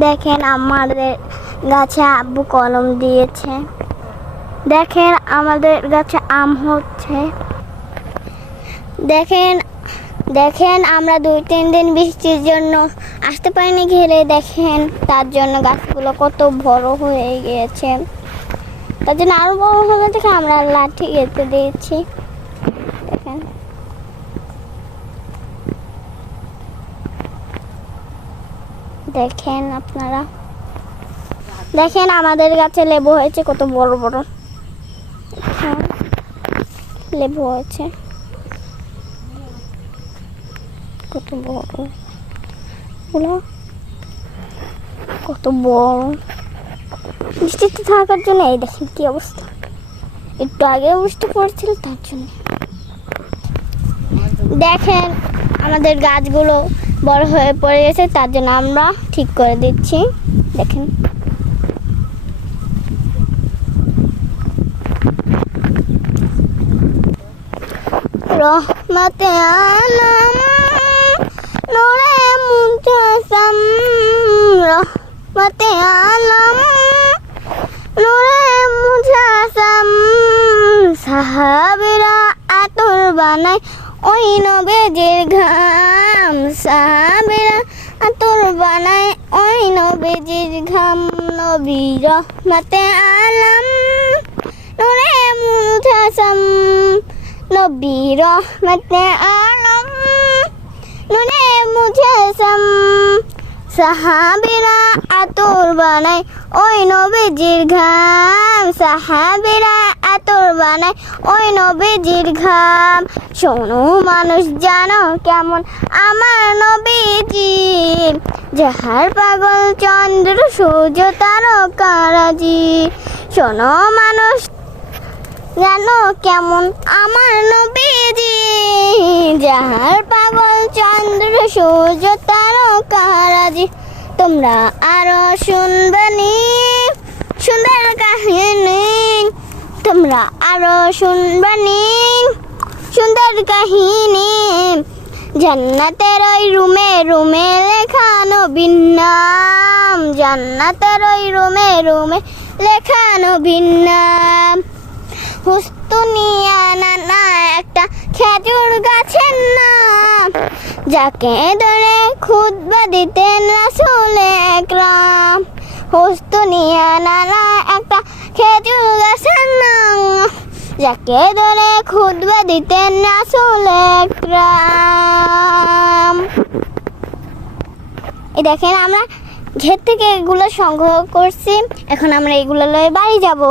দেখেন আমাদের গাছে আব্বু কলম দিয়েছে। দেখেন আমাদের গাছে আম হচ্ছে। দেখেন দেখেন আমরা 2-3 দিন বৃষ্টির জন্য আসতে পারিনি ঘেরে, দেখেন তার জন্য গাছগুলো কত বড় হয়ে গিয়েছে। তার জন্য আরো বড় হবে দেখে আমরা লাঠি গেঁথে দিয়েছি। দেখেন দেখেন আপনারা দেখেন আমাদের গাছে লেবু হয়েছে কত বড় বড় লেবু হয়েছে, কত বড় গুলো, কত বড়। বৃষ্টিতে থাকার জন্য এই দেখেন কি অবস্থা, একটু আগে বৃষ্টি পড়ছিল তার জন্য। দেখেন আমাদের গাছগুলো বড় হয়ে পড়ে গেছে, তার জন্য আমরা ঠিক করে দিচ্ছি। দেখেন রহমতে আলম নূরে মুজাসসাম, রহমতে আলম নূরে মুজাসসাম, সাহাবীরা আতর বানায় ওই নবীজির ঘাম, সাহাবীরা আতর বানায় ওই নবীজির ঘাম। নবী রহমতে আলম নূরে মুজাসসাম, নবী রহমতে আলম নূরে মুজাসসাম, সাহাবীরা আতর বানায় ওই নবীজির ঘাম, সাহাবীরা আতর বানায় ওই নবীজির ঘাম। শোনো মানুষ জানো কেমন আমার নবীজি, যাহার পাগল চন্দ্র সূর্য তারকারাজি। শোনো মানুষ জানো কেমন আমার নবীজি, যাহার পাগল চন্দ্র সূর্য তারকারাজি। তোমরা আরো শুনবানি সুন্দর কাহিনী, তোমরা আরো শুনবানি সুন্দর কাহিনী। জান্নাতের ওই রুমে রুমে লেখা নবীর নাম, জান্নাতের ওই রুমে রুমে লেখা নবীর নাম। হুস্তুনিয়া নানা একটা খেজুর গাছের নাম, যাকে ধরে খুতবা দিতেন রাসূল আকরাম। হুস্তুনিয়া নানা একটা খেজুর গাছের নাম, যাকে ধরে খুতবা দিতেন রাসূল আকরাম। এই দেখেন আমরা ঘের থেকে এগুলো সংগ্রহ করছি, এখন আমরা এগুলো লয়ে বাড়ি যাব।